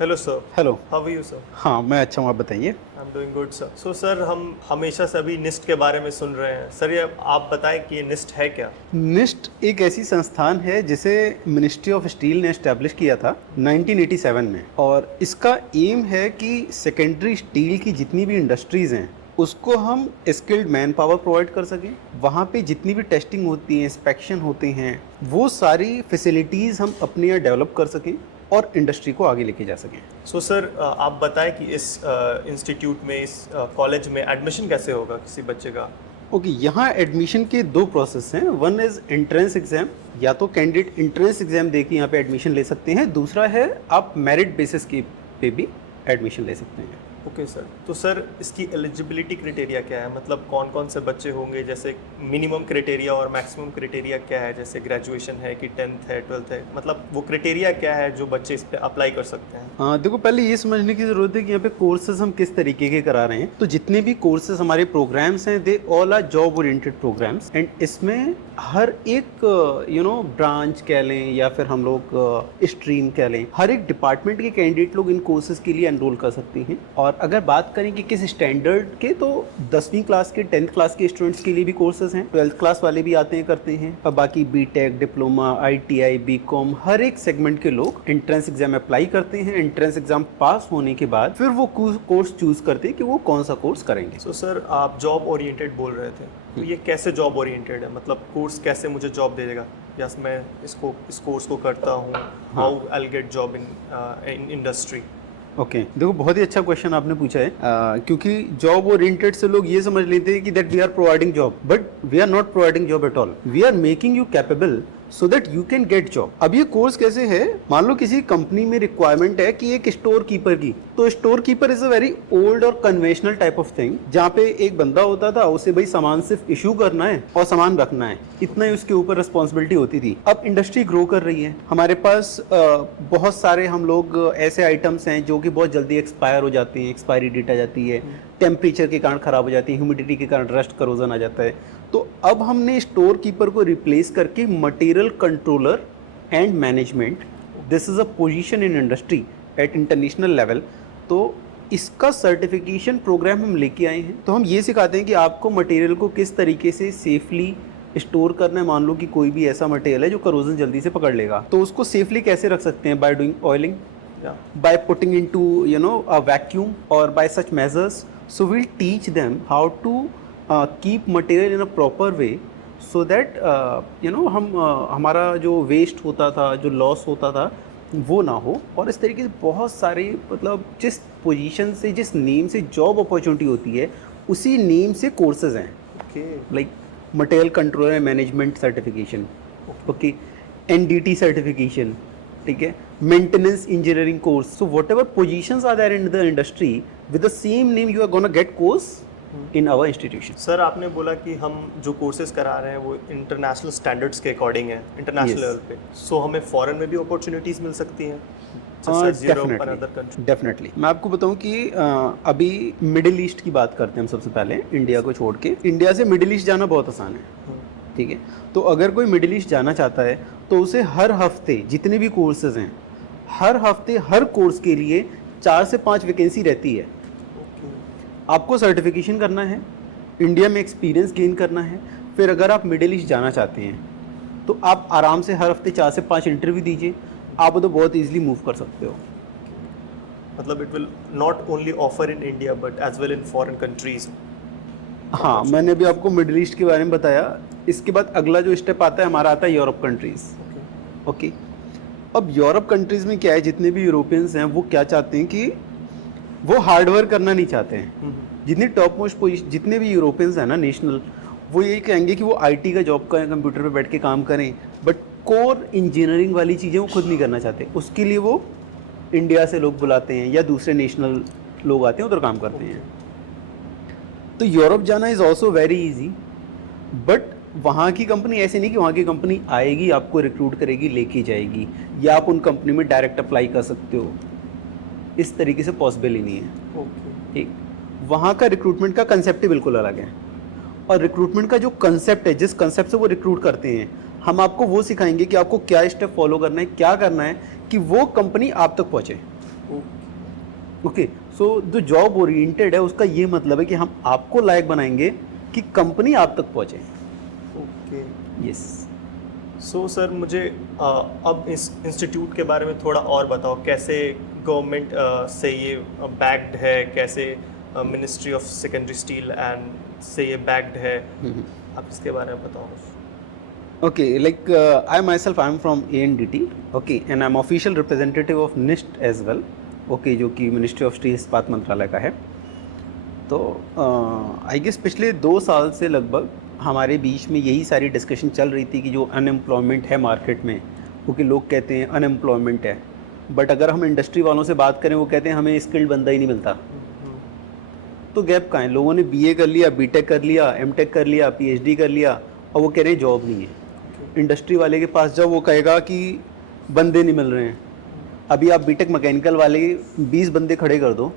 Hello sir. Hello. How are you sir? हाँ, मैं अच्छा हूँ, आप बताइए। I am doing good sir. Sir हम हमेशा से अभी निस्ट के बारे में सुन रहे हैं सर, ये आप बताएं कि ये निस्ट है क्या? निस्ट एक ऐसी संस्थान है जिसे मिनिस्ट्री ऑफ स्टील ने एस्टैब्लिश किया था 1987 में, और इसका एम है कि सेकेंडरी स्टील की जितनी भी इंडस्ट्रीज़ हैं उसको हम स्किल्ड मैन पावर प्रोवाइड कर सकें। वहाँ पे जितनी भी टेस्टिंग होती है, इंस्पेक्शन होते हैं, वो सारी फैसिलिटीज़ हम अपने यहाँ डेवलप कर सकें और इंडस्ट्री को आगे लेके जा सकें। सर आप बताएं कि इस इंस्टीट्यूट में, इस कॉलेज में एडमिशन कैसे होगा किसी बच्चे का? ओके, यहाँ एडमिशन के दो प्रोसेस हैं। वन इज़ एंट्रेंस एग्ज़ाम, या तो कैंडिडेट एंट्रेंस एग्ज़ाम दे के यहाँ पे एडमिशन ले सकते हैं। दूसरा है आप मेरिट बेसिस के पे भी एडमिशन ले सकते हैं। Okay sir. तो सर इसकी एलिजिबिलिटी क्राइटेरिया क्या है? मतलब कौन कौन से बच्चे होंगे? जैसे मिनिमम क्राइटेरिया और मैक्सिमम क्राइटेरिया क्या है? जैसे ग्रेजुएशन है कि 10th है, 12th है, मतलब वो क्राइटेरिया क्या है जो बच्चे इस पे अप्लाई कर सकते हैं? हाँ, देखो, पहले ये समझने की ज़रूरत है कि यहाँ पे कोर्सेज हम किस तरीके के करा रहे हैं। तो जितने भी कोर्सेज हमारे प्रोग्राम्स हैं, they all are job oriented programmes, and इसमें हर एक ब्रांच कह लें या फिर हम लोग स्ट्रीम कह लें, हर एक डिपार्टमेंट के कैंडिडेट लोग इन कोर्सेज के लिए एनरोल कर सकते हैं। और अगर बात करें कि किस स्टैंडर्ड के, तो 10वीं क्लास के, 10th क्लास के स्टूडेंट्स के लिए भी कोर्सेज हैं, 12th क्लास वाले भी आते हैं, करते हैं। और बाकी बीटेक, डिप्लोमा, आईटीआई, बीकॉम, हर एक सेगमेंट के लोग एंट्रेंस एग्जाम अप्लाई करते हैं। एंट्रेंस एग्जाम पास होने के बाद फिर वो कोर्स चूज करते हैं कि वो कौन सा कोर्स करेंगे। सर आप जॉब ओरिएंटेड बोल रहे थे, तो ये कैसे जॉब ओरिएंटेड है? मतलब कोर्स कैसे मुझे जॉब दे देगा? यस, मैं इस कोर्स को करता हूँ, how I will get job in industry? Okay, देखो, बहुत ही अच्छा क्वेश्चन आपने पूछा है, क्योंकि जॉब ओरिएंटेड से लोग ये समझ लेते हैं कि that we are providing job, but we are not providing job at all. We are making you capable so that you can get job. अब ये कोर्स कैसे है? मान लो किसी कंपनी में रिक्वायरमेंट है कि एक स्टोर कीपर की, तो store keeper is a very old और कन्वेंशनल टाइप ऑफ थिंग, जहाँ पे एक बंदा होता था, उसे भाई सामान सिर्फ इशू करना है और सामान रखना है, इतना ही उसके ऊपर रिस्पॉन्सिबिलिटी होती थी। अब इंडस्ट्री ग्रो कर रही है, हमारे पास बहुत सारे हम लोग ऐसे आइटम्स हैं जो कि बहुत जल्दी एक्सपायर हो जाते हैं, एक्सपायरी डेट आ जाती है, टेम्परेचर के कारण खराब हो जाती है, ह्यूमिडिटी के कारण रस्ट करोजन आ जाता है। तो अब हमने स्टोर कीपर को रिप्लेस करके material controller and management, this is a position in industry at international level. तो इसका सर्टिफिकेशन प्रोग्राम हम लेके आए हैं। तो हम ये सिखाते हैं कि आपको मटेरियल को किस तरीके से सेफली स्टोर करना है। मान लो कि कोई भी ऐसा मटेरियल है जो करोजन जल्दी से पकड़ लेगा, तो उसको सेफली कैसे रख सकते हैं? By doing oiling, by putting into a vacuum or by such measures. So we'll teach them how to keep material in a proper way, so that हम हमारा जो वेस्ट होता था, जो लॉस होता था, वो ना हो। और इस तरीके से बहुत सारे, मतलब जिस पोजीशन से, जिस नेम से जॉब अपॉर्चुनिटी होती है, उसी नेम से कोर्सेज हैं। Okay, like material control and management certification, okay, NDT certification, ठीक है, maintenance engineering course. So whatever positions are there in the industry, with the same name you are gonna get course in our institution. Sir आपने बोला कि हम जो courses करा रहे हैं वो इंटरनेशनल स्टैंडर्ड्स के अकॉर्डिंग है, इंटरनेशनल लेवल पे। सो हमें फॉरेन में भी अपॉर्चुनिटीज़ मिल सकती हैं? डेफिनेटली। मैं आपको बताऊं कि अभी मिडिल ईस्ट की बात करते हैं हम सबसे पहले, इंडिया को छोड़ के। इंडिया से मिडिल ईस्ट जाना बहुत आसान है, ठीक है। तो अगर कोई मिडिल ईस्ट जाना चाहता है तो उसे हर हफ्ते जितने भी कोर्सेज हैं, हर हफ्ते हर कोर्स के लिए 4 से 5 वैकेंसी रहती है। आपको सर्टिफिकेशन करना है, इंडिया में एक्सपीरियंस गेन करना है, फिर अगर आप मिडिल ईस्ट जाना चाहते हैं तो आप आराम से हर हफ्ते 4 से 5 इंटरव्यू दीजिए, आप तो बहुत ईजिली मूव कर सकते हो। मतलब it will not only offer in India but as well in foreign countries. हाँ, मैंने अभी आपको मिडिल ईस्ट के बारे में बताया। इसके बाद अगला जो स्टेप आता है हमारा, आता है यूरोप कंट्रीज़। ओके, अब यूरोप कंट्रीज़ में क्या है, जितने भी यूरोपियंस हैं वो क्या चाहते हैं कि वो हार्ड वर्क करना नहीं चाहते हैं। जितनी टॉप मोस्ट पोजिशन, जितने भी यूरोपियंस हैं ना नेशनल, वो यही कहेंगे कि वो आईटी का जॉब करें, कंप्यूटर पे बैठ के काम करें, बट कोर इंजीनियरिंग वाली चीज़ें वो खुद नहीं करना चाहते। उसके लिए वो इंडिया से लोग बुलाते हैं या दूसरे नेशनल लोग आते हैं, उधर काम करते हैं। तो यूरोप जाना is also very easy, but वहाँ की कंपनी ऐसे नहीं कि वहाँ की कंपनी आएगी, आपको रिक्रूट करेगी, लेके जाएगी, या आप उन कंपनी में डायरेक्ट अप्लाई कर सकते हो। इस तरीके से पॉसिबल ही नहीं है। ठीक, वहाँ का रिक्रूटमेंट का कंसेप्ट ही बिल्कुल अलग है। और रिक्रूटमेंट का जो कंसेप्ट है, जिस कंसेप्ट से वो रिक्रूट करते हैं, हम आपको वो सिखाएंगे कि आपको क्या स्टेप फॉलो करना है, क्या करना है कि वो कंपनी आप तक पहुँचे। ओके, सो जो जॉब ओरिएंटेड है उसका ये मतलब है कि हम आपको लायक बनाएंगे कि कंपनी आप तक पहुंचे। ओके। यस। सो सर मुझे अब इस इंस्टीट्यूट के बारे में थोड़ा और बताओ, कैसे गवर्नमेंट से ये बैक्ड है, कैसे ministry of secondary steel and से ये बैक्ड है, आप इसके बारे में बताओ मुझे। Okay, like I myself I'm from ANDT, okay, and I'm official representative of NIST as well, okay, जो कि मिनिस्ट्री ऑफ स्टील इस्पात मंत्रालय का है। तो आई गेस पिछले 2 साल से लगभग हमारे बीच में यही सारी डिस्कशन चल रही थी कि जो अनएम्प्लॉयमेंट है मार्केट में, क्योंकि लोग कहते हैं अनएम्प्लॉयमेंट है, बट अगर हम इंडस्ट्री वालों से बात करें वो कहते हैं हमें स्किल्ड बंदा ही नहीं मिलता। तो गैप कहाँ है? लोगों ने BA कर लिया, BTech कर लिया, MTech कर लिया, PhD कर लिया, और वो कह रहे हैं जॉब नहीं है। इंडस्ट्री वाले के पास जब वो कहेगा कि बंदे नहीं मिल रहे हैं, अभी आप बीटेक मैकेनिकल वाले 20 बंदे खड़े कर दो,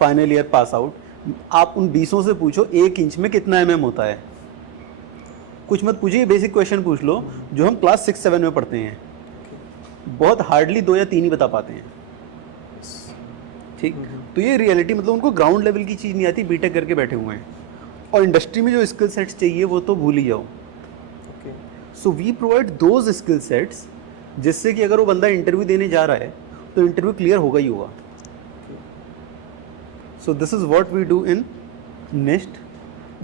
फाइनल ईयर पास आउट, आप उन 20 से पूछो 1 इंच में कितना mm होता है। कुछ मत पूछिए, बेसिक क्वेश्चन पूछ लो जो हम क्लास 6-7 में पढ़ते हैं, बहुत हार्डली 2 या 3 ही बता पाते हैं। ठीक, तो ये रियलिटी, मतलब उनको ग्राउंड लेवल की चीज़ नहीं आती, बीटेक करके बैठे हुए हैं, और इंडस्ट्री में जो स्किल सेट्स चाहिए वो तो भूल ही जाओ। So we provide those skill sets जिससे कि अगर वो बंदा इंटरव्यू देने जा रहा है तो इंटरव्यू क्लियर होगा ही होगा। So this is what we do in NIST.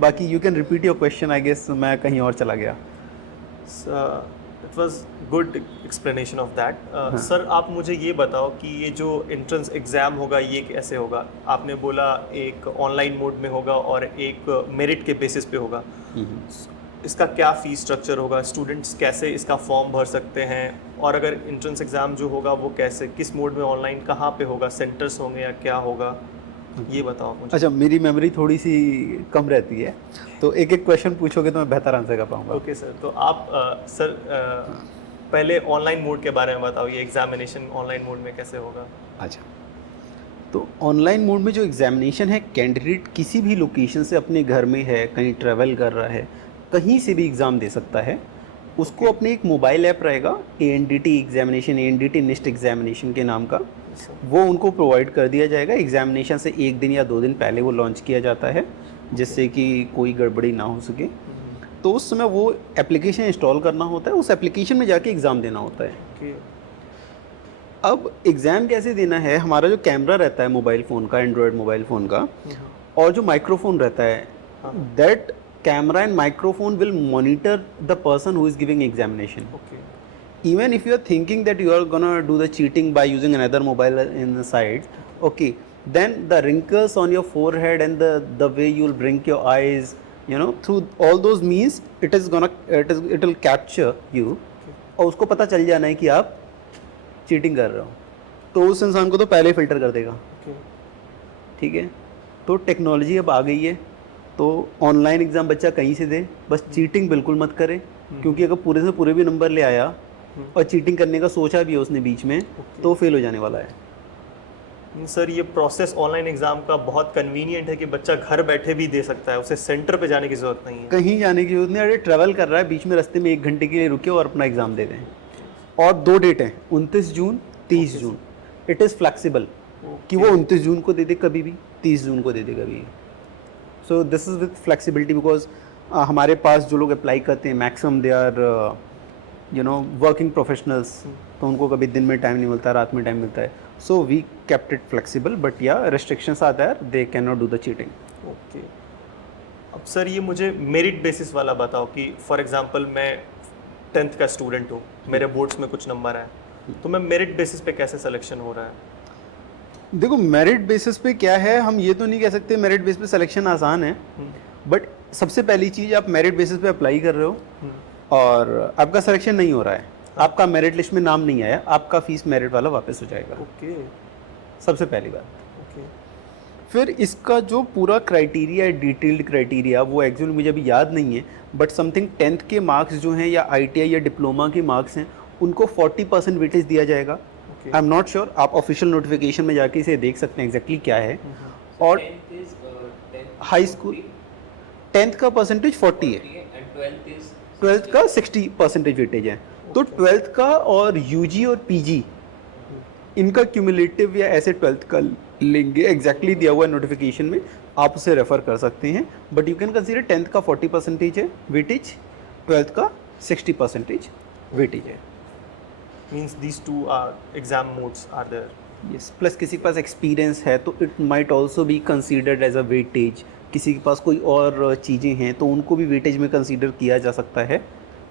बाकी you can repeat your question, I guess मैं कहीं और चला गया। It was good explanation of that. Sir आप मुझे ये बताओ कि ये जो एंट्रेंस एग्ज़ाम होगा ये कैसे होगा? आपने बोला एक ऑनलाइन मोड में होगा और एक मेरिट के बेसिस पे होगा। इसका क्या फ़ीस स्ट्रक्चर होगा? स्टूडेंट्स कैसे इसका फॉर्म भर सकते हैं? और अगर एंट्रेंस एग्ज़ाम जो होगा वो कैसे, किस मोड में, ऑनलाइन, कहाँ पे होगा? सेंटर्स होंगे या क्या होगा, ये बताओ मुझे। अच्छा, मेरी मेमोरी थोड़ी सी कम रहती है, तो एक एक क्वेश्चन पूछोगे तो मैं बेहतर आंसर कर पाऊंगा। ओके सर, तो आप सर पहले ऑनलाइन मोड के बारे में बताओ, ये एग्जामिनेशन ऑनलाइन मोड में कैसे होगा? अच्छा, तो ऑनलाइन मोड में जो एग्जामिनेशन है, कैंडिडेट किसी भी लोकेशन से अपने घर में है, कहीं ट्रैवल कर रहा है, कहीं से भी एग्ज़ाम दे सकता है। उसको अपने एक मोबाइल ऐप रहेगा, ANDT एग्जामिनेशन, ANDT निस्ट एग्जामिनेशन के नाम का, वो उनको प्रोवाइड कर दिया जाएगा। एग्जामिनेशन से 1 दिन या 2 दिन पहले वो लॉन्च किया जाता है, जिससे कि कोई गड़बड़ी ना हो सके। तो उस समय वो एप्लीकेशन इंस्टॉल करना होता है, उस एप्लीकेशन में जाके एग्ज़ाम देना होता है। अब एग्ज़ाम कैसे देना है, हमारा जो कैमरा रहता है मोबाइल फ़ोन का, एंड्रॉयड मोबाइल फ़ोन का, और जो माइक्रोफोन रहता है, that camera and microphone will monitor the person who is giving examination. Okay. Even if you are thinking that you are gonna do the cheating by using another mobile in the side, okay, then the wrinkles on your forehead and the way you will blink your eyes, you know, through all those means, it will capture you, और उसको पता चल जाना है कि आप cheating कर रहे हो, तो उस इंसान को तो पहले फिल्टर कर देगा। ठीक है, तो टेक्नोलॉजी अब आ गई है, तो ऑनलाइन एग्ज़ाम बच्चा कहीं से दे, बस चीटिंग बिल्कुल मत करे, क्योंकि अगर पूरे से पूरे भी नंबर ले आया और चीटिंग करने का सोचा भी है उसने बीच में, तो फेल हो जाने वाला है। सर ये प्रोसेस ऑनलाइन एग्ज़ाम का बहुत कन्वीनियंट है कि बच्चा घर बैठे भी दे सकता है, उसे सेंटर पे जाने की ज़रूरत नहीं है, कहीं जाने की जरूरत नहीं। अरे ट्रैवल कर रहा है, बीच में रास्ते में 1 घंटे के लिए रुके और अपना एग्ज़ाम दे दें। और 2 डेट हैं, 29 जून, 30 जून। इट इज़ फ्लैक्सीबल कि वो 29 जून को दे दे कभी भी, 30 जून को दे दे कभी। So this is with flexibility, because हमारे पास जो लोग अप्लाई करते हैं maximum they are you know working professionals, तो उनको कभी दिन में टाइम नहीं मिलता, रात में टाइम मिलता है। So we kept it flexible, but yeah restrictions are there, they can not do the cheating. Okay. अब सर ये मुझे मेरिट बेसिस वाला बताओ कि फॉर एग्जांपल मैं 10th का स्टूडेंट हूँ, मेरे बोर्ड्स में कुछ नंबर आए, तो मैं मेरिट बेसिस पे कैसे सिलेक्शन हो रहा है? देखो, मेरिट बेसिस पे क्या है, हम ये तो नहीं कह सकते मेरिट बेसिस पे सिलेक्शन आसान है, बट सबसे पहली चीज़, आप मेरिट बेसिस पे अप्लाई कर रहे हो और आपका सिलेक्शन नहीं हो रहा है, आपका मेरिट लिस्ट में नाम नहीं आया, आपका फीस मेरिट वाला वापस हो जाएगा। ओके, सबसे पहली बात। ओके। फिर इसका जो पूरा क्राइटेरिया है, डिटेल्ड क्राइटेरिया, वो एक्चुअली मुझे अभी याद नहीं है, बट समथिंग 10th के मार्क्स जो हैं या ITI या डिप्लोमा के मार्क्स हैं, उनको 40% वेटेज दिया जाएगा। आई एम नॉट श्योर, आप ऑफिशियल नोटिफिकेशन में जाके इसे देख सकते हैं एग्जैक्टली क्या है। और हाई स्कूल 10th का परसेंटेज 40 है, 12th का 60% वेटेज है। तो 12th का और UG और PG इनका क्यूमुलेटिव या ऐसे 12th का लेंगे, एग्जैक्टली दिया हुआ है नोटिफिकेशन में, आप उसे रेफर कर सकते हैं। But you can consider 10th का 40% है वेटेज, 12th का 60% वेटेज है। Means these two are exam modes are there. Yes, plus किसी के पास एक्सपीरियंस है तो it might also be considered as a weightage. किसी के पास कोई और चीज़ें हैं तो उनको भी वेटेज में कंसीडर किया जा सकता है,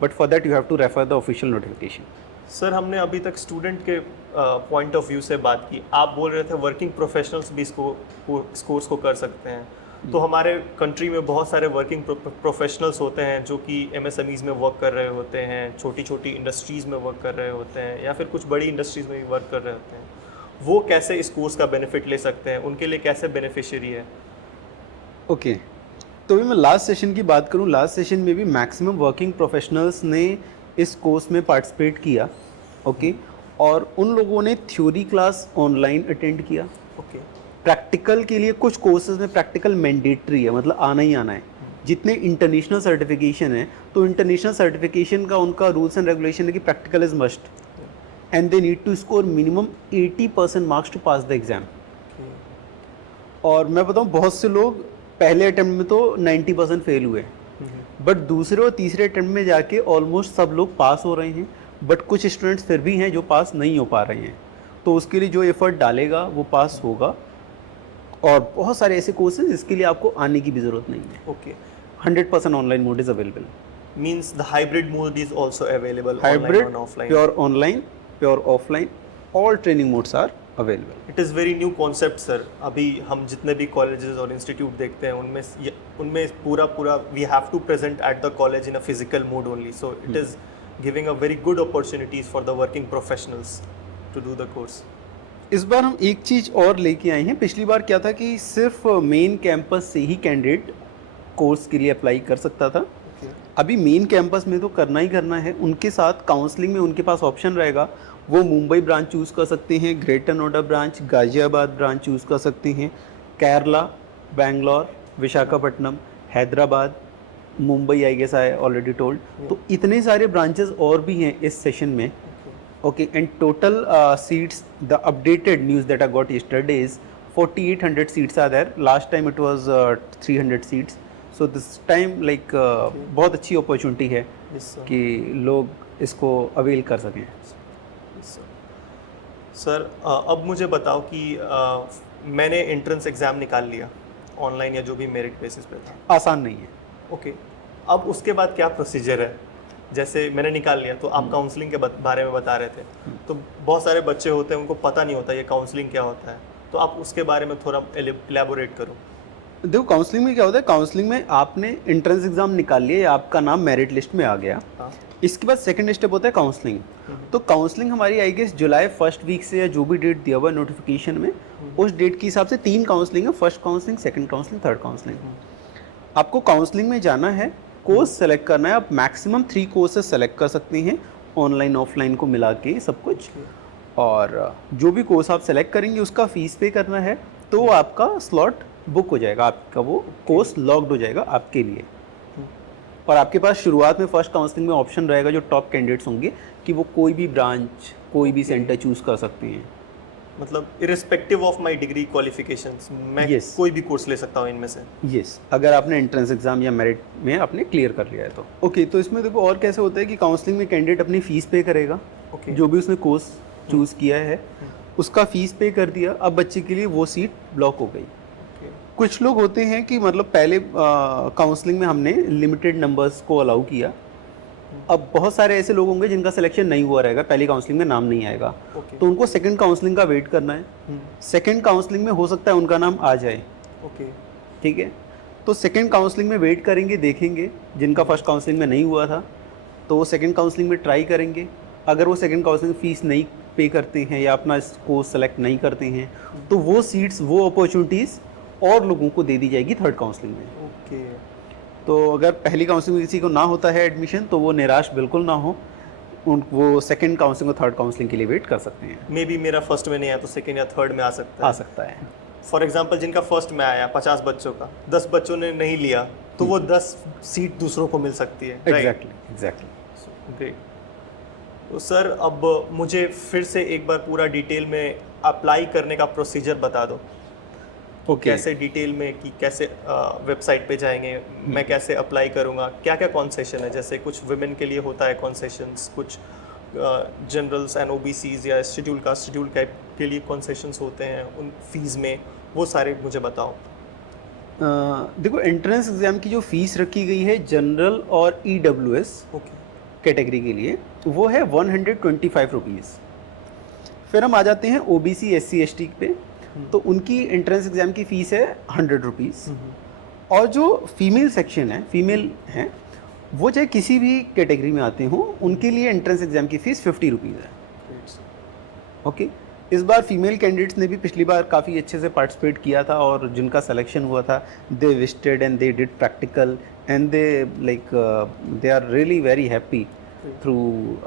but for that you have to refer the official notification. Sir हमने अभी तक स्टूडेंट के पॉइंट ऑफ व्यू से बात की, आप बोल रहे थे वर्किंग प्रोफेशनल्स भी इस कोर्स को कर सकते हैं। तो हमारे कंट्री में बहुत सारे वर्किंग प्रोफेशनल्स होते हैं जो कि एमएसएमईज में वर्क कर रहे होते हैं, छोटी छोटी इंडस्ट्रीज़ में वर्क कर रहे होते हैं, या फिर कुछ बड़ी इंडस्ट्रीज़ में भी वर्क कर रहे होते हैं। वो कैसे इस कोर्स का बेनिफिट ले सकते हैं, उनके लिए कैसे बेनिफिशियरी है? ओके, तो अभी मैं लास्ट सेशन की बात करूं, लास्ट सेशन में भी मैक्सिमम वर्किंग प्रोफेशनल्स ने इस कोर्स में पार्टिसिपेट किया। ओके, और उन लोगों ने थ्योरी क्लास ऑनलाइन अटेंड किया। ओके। प्रैक्टिकल के लिए कुछ कोर्सेज में प्रैक्टिकल मैंडेटरी है, मतलब आना ही आना है। जितने इंटरनेशनल सर्टिफिकेशन है तो इंटरनेशनल सर्टिफिकेशन का उनका रूल्स एंड रेगुलेशन है कि practical is must and they need to score minimum 80% marks to pass the exam. और मैं बताऊं, बहुत से लोग पहले अटेम्प्ट में तो 90% फेल हुए, बट दूसरे और तीसरे अटेम्प्ट में जाके ऑलमोस्ट सब लोग पास हो रहे हैं। बट कुछ स्टूडेंट्स फिर भी हैं जो पास नहीं हो पा रहे हैं, तो उसके लिए जो एफर्ट डालेगा वो पास होगा। और बहुत सारे ऐसे कोर्सेज जिसके लिए आपको आने की भी ज़रूरत नहीं है। Okay. 100% online mode is available. Means the hybrid mode is also available, hybrid, online और offline. Pure online, pure offline, all training modes are available. It is very new concept sir. अभी हम जितने भी कॉलेजेस और institute देखते हैं उनमें पूरा we have to present at the college in a physical mode only, so it is giving a very good opportunities for the working professionals to do the course. इस बार हम एक चीज़ और लेके आए हैं। पिछली बार क्या था कि सिर्फ मेन कैंपस से ही कैंडिडेट कोर्स के लिए अप्लाई कर सकता था। अभी मेन कैंपस में तो करना ही करना है, उनके साथ काउंसलिंग में उनके पास ऑप्शन रहेगा। वो मुंबई ब्रांच चूज़ कर सकते हैं, Greater Noida branch, Ghaziabad branch choose कर सकते हैं, Kerala, Bangalore, Visakhapatnam, Hyderabad, Mumbai, I guess I already told. तो इतने सारे ब्रांचेस और भी हैं इस सेशन में। Okay, and total seats, the updated news that I got yesterday is 4,800 seats are there. Last time it was 300 seats. So this time like बहुत अच्छी अपॉर्चुनिटी है Yes, sir. कि लोग इसको अवेल कर सकें। Yes, sir. सर अब मुझे बताओ कि मैंने एंट्रेंस एग्ज़ाम निकाल लिया ऑनलाइन या जो भी मेरिट बेसिस पे था। आसान नहीं है। ओके, अब उसके बाद क्या प्रोसीजर है? जैसे मैंने निकाल लिया तो आप काउंसलिंग के बारे में बता रहे थे, तो बहुत सारे बच्चे होते हैं उनको पता नहीं होता ये काउंसलिंग क्या होता है, तो आप उसके बारे में थोड़ा एलेबोरेट करो। देखो काउंसलिंग में क्या होता है, काउंसलिंग में आपने एंट्रेंस एग्जाम निकाल लिया या आपका नाम मेरिट लिस्ट में आ गया। हाँ। इसके बाद सेकंड स्टेप होता है काउंसलिंग। तो काउंसलिंग हमारी I guess July first week से या जो भी डेट दिया हुआ है नोटिफिकेशन में, उस डेट के हिसाब से 3 काउंसलिंग है, first counselling, second counselling, third counselling. आपको काउंसलिंग में जाना है, कोर्स सेलेक्ट करना है। आप मैक्सिमम 3 कोर्सेज सेलेक्ट कर सकते हैं, ऑनलाइन ऑफलाइन को मिला के सब कुछ। और जो भी कोर्स आप सेलेक्ट करेंगे उसका फ़ीस पे करना है, तो आपका स्लॉट बुक हो जाएगा, आपका वो कोर्स लॉक्ड हो जाएगा आपके लिए। और आपके पास शुरुआत में फर्स्ट काउंसलिंग में ऑप्शन रहेगा जो टॉप कैंडिडेट्स होंगे कि वो कोई भी ब्रांच, कोई भी सेंटर चूज़ कर सकते हैं। मतलब irrespective of my degree qualifications मैं Yes. कोई भी कोर्स ले सकता हूँ इनमें से। यस, अगर आपने एंट्रेंस एग्जाम या मेरिट में आपने क्लियर कर लिया है तो। ओके, तो इसमें देखो और कैसे होता है कि काउंसलिंग में कैंडिडेट अपनी फ़ीस पे करेगा। ओके। जो भी उसने कोर्स चूज़ किया है उसका फ़ीस पे कर दिया, अब बच्चे के लिए वो सीट ब्लॉक हो गई। कुछ लोग होते हैं कि मतलब पहले काउंसलिंग में हमने लिमिटेड नंबर्स को अलाउ किया, अब बहुत सारे ऐसे लोग होंगे जिनका सिलेक्शन नहीं हुआ रहेगा, पहली काउंसलिंग में नाम नहीं आएगा, ओके। तो उनको सेकंड काउंसलिंग का वेट करना है। सेकंड काउंसलिंग में हो सकता है उनका नाम आ जाए। ओके। ठीक है, तो सेकंड काउंसलिंग में वेट करेंगे, देखेंगे जिनका फर्स्ट काउंसलिंग में नहीं हुआ था तो वो सेकंड काउंसलिंग में ट्राई करेंगे। अगर वो सेकंड काउंसलिंग फीस नहीं पे करते हैं या अपना कोर्स सेलेक्ट नहीं करते हैं तो वो सीट्स, वो अपॉर्चुनिटीज़ और लोगों को दे दी जाएगी थर्ड काउंसलिंग में। ओके। तो अगर पहली काउंसलिंग में किसी को ना होता है एडमिशन तो वो निराश बिल्कुल ना हो, वो सेकंड काउंसलिंग और थर्ड काउंसलिंग के लिए वेट कर सकते हैं। मे बी मेरा फर्स्ट में नहीं आया तो सेकंड या थर्ड में आ सकता है। आ सकता है। फॉर एग्जांपल जिनका फर्स्ट में आया 50 बच्चों का, 10 बच्चों ने नहीं लिया तो वो 10 सीट दूसरों को मिल सकती है। एग्जैक्टली। ग्रेट। तो सर अब मुझे फिर से एक बार पूरा डिटेल में अप्लाई करने का प्रोसीजर बता दो। ओके कैसे डिटेल में कि कैसे वेबसाइट पे जाएंगे, मैं कैसे अप्लाई करूँगा, क्या क्या कॉन्सेशन है, जैसे कुछ वुमेन के लिए होता है कॉन्सेशंस, कुछ जनरल्स एंड ओबीसीज या शेड्यूल कास्ट शेड्यूल टाइप के लिए कॉन्सेशंस होते हैं उन फीस में, वो सारे मुझे बताओ। देखो एंट्रेंस एग्ज़ाम की जो फीस रखी गई है जनरल और EWS ओके कैटेगरी के लिए वो है 125 रुपीज़। फिर हम आ जाते हैं OBC SC ST पे, तो उनकी एंट्रेंस एग्ज़ाम की फ़ीस है 100 रुपीज़। और जो फीमेल सेक्शन है, फीमेल हैं, वो चाहे किसी भी कैटेगरी में आते हों, उनके लिए एंट्रेंस एग्ज़ाम की फ़ीस 50 रुपीज़ है। ओके, इस बार फीमेल कैंडिडेट्स ने भी पिछली बार काफ़ी अच्छे से पार्टिसिपेट किया था और जिनका सिलेक्शन हुआ था they visited and they did practical and they like they are really very happy through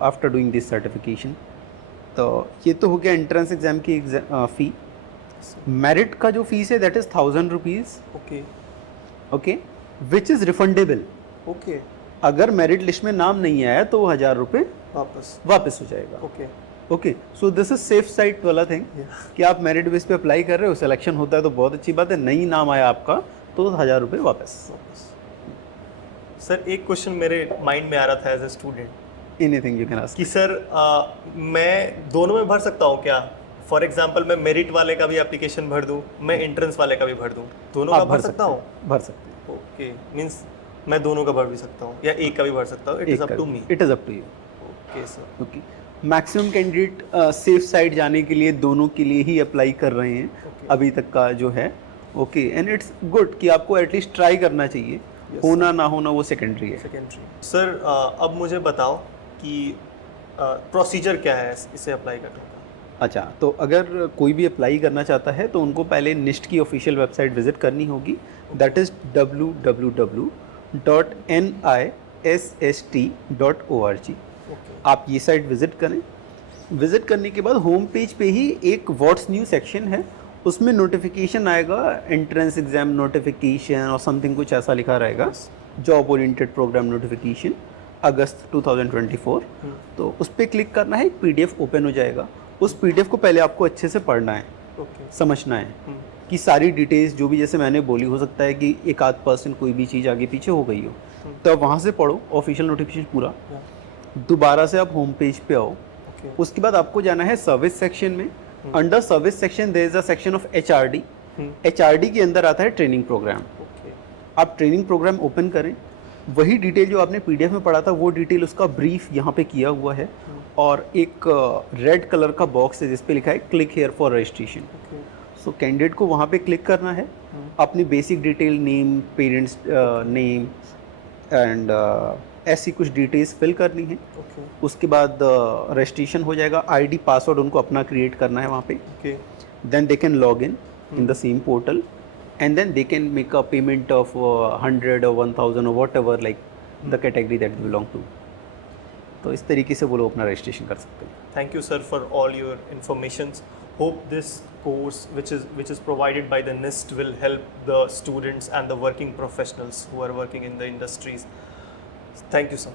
after doing this certification. तो ये तो हो गया एंट्रेंस एग्ज़ाम की फ़ी। मेरिट का जो फीस है that is 1000 rupees. Okay okay, which is refundable. Okay, अगर मेरिट लिस्ट में नाम नहीं आया तो 1000 रुपये वापस हो जाएगा। Okay okay, so this is safe side वाला थिंग कि आप मेरिट बेस पे अप्लाई कर रहे हो, सिलेक्शन होता है तो बहुत अच्छी बात है, नहीं नाम आया आपका तो 1000 रुपये वापस। सर एक क्वेश्चन मेरे माइंड में आ रहा था as a student anything you can ask कि सर मैं दोनों में भर सकता हूँ क्या? फॉर एग्जांपल मैं मेरिट वाले का भी एप्लीकेशन भर दूँ, मैं एंट्रेंस वाले का भी भर दूँ, दोनों का भर सकता हूँ? भर सकते हैं। ओके, मीन्स मैं दोनों का भर भी सकता हूँ या एक का भी भर सकता हूँ, it is up to me. It is up to you. Okay sir. Okay, maximum candidate safe side जाने के लिए दोनों के लिए ही अप्लाई कर रहे हैं अभी तक का जो है। ओके, एंड इट्स गुड कि आपको एटलीस्ट ट्राई करना चाहिए, होना ना होना वो सेकेंडरी है। सर अब मुझे बताओ कि प्रोसीजर क्या है इसे अप्लाई करने का? अच्छा, तो अगर कोई भी अप्लाई करना चाहता है तो उनको पहले निस्ट की ऑफिशियल वेबसाइट विजिट करनी होगी, दैट इज़ www.nissst.org। आप ये साइट विज़िट करें। विज़िट करने के बाद होम पेज पे ही एक व्हाट्स न्यू सेक्शन है, उसमें नोटिफिकेशन आएगा, एंट्रेंस एग्ज़ाम नोटिफिकेशन और समथिंग कुछ ऐसा लिखा रहेगा, जॉब ओरिएंटेड प्रोग्राम नोटिफिकेशन अगस्त 2024। तो उस पर क्लिक करना है, एक PDF ओपन हो जाएगा। उस PDF को पहले आपको अच्छे से पढ़ना है, समझना है कि सारी डिटेल्स जो भी, जैसे मैंने बोली, हो सकता है कि एक आध % कोई भी चीज़ आगे पीछे हो गई हो, तो वहाँ से पढ़ो ऑफिशियल नोटिफिकेशन पूरा। दोबारा से आप होम पेज पे आओ। उसके बाद आपको जाना है सर्विस सेक्शन में। Under service section there is a section of HRD। HRD के अंदर आता है ट्रेनिंग प्रोग्राम। आप ट्रेनिंग प्रोग्राम ओपन करें, वही डिटेल जो आपने PDF में पढ़ा था वो डिटेल उसका ब्रीफ यहाँ पे किया हुआ है, और एक रेड कलर का बॉक्स है जिस पे लिखा है click here for registration. So candidate को वहाँ पे क्लिक करना है, अपनी basic detail, name, parents name and ऐसी कुछ डिटेल्स फिल करनी है। उसके बाद रजिस्ट्रेशन हो जाएगा। ID पासवर्ड उनको अपना क्रिएट करना है वहाँ पे। Then they can log in the same portal and then they can make a payment of 100 or 1000 or whatever like the category that belong to. तो इस तरीके से वो लोग अपना रजिस्ट्रेशन कर सकते हैं। Thank you, sir, for all your informations. Hope this course, which is provided by the NIST, will help the students and the working professionals who are working in the industries. Thank you, sir.